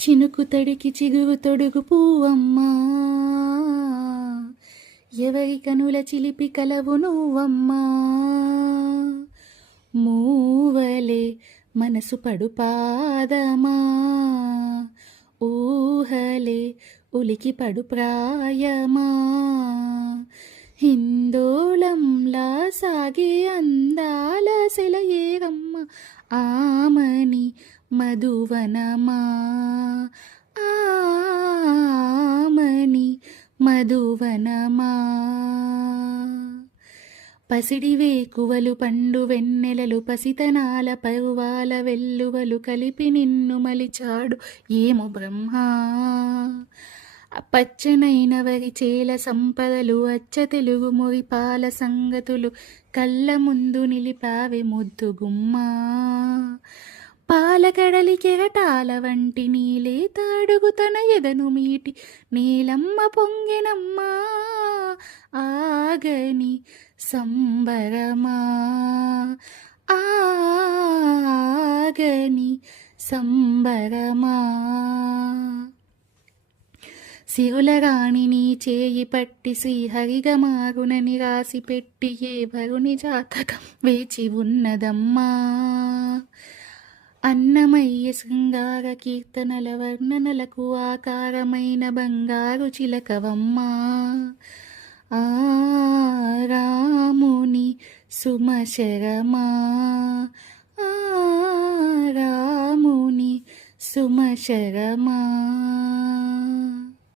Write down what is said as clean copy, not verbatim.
చినుకు తడికి చిగురు తొడుగు పువ్వమ్మా, ఎవరి కనుల చిలిపి కలవు నువ్వమ్మా. మూవలే మనసు పడు పాదమా, ఊహలే ఉలికి పడు ప్రాయమా. హిందోళంలా సాగే అందాల సెలయేరమ్మ, ఆమని మధువనమా, ఆమని మధువనమా. పసిడి వేకువలు పండు వెన్నెలలు పసితనాల పరువాల వెల్లువలు కలిపి నిన్ను మలిచాడు ఏమో బ్రహ్మ. పచ్చనైన వరి చేల సంపదలు అచ్చ తెలుగు మురిపాల సంగతులు కళ్ళ ముందు నిలిపావే ముద్దు గుమ్మా. పాలకడలి కెరటాల వంటి నీలే తాడుగు తన ఎదను మీటి నీలమ్మ పొంగెనమ్మా, ఆగని సంబరమా, ఆగని సంబరమా. సిరుల రాణి నీ చేయి పట్టి శ్రీహరిగా మారునని రాసి పెట్టి ఏ వరుని జాతకం వేచి ఉన్నదమ్మా. అన్నమయ్య శృంగార కీర్తనల వర్ణనలకు ఆకారమైన బంగారు చిలకవమ్మా. ఆ రాముని సుమశరమా, ఆ రాముని సుమశరమా.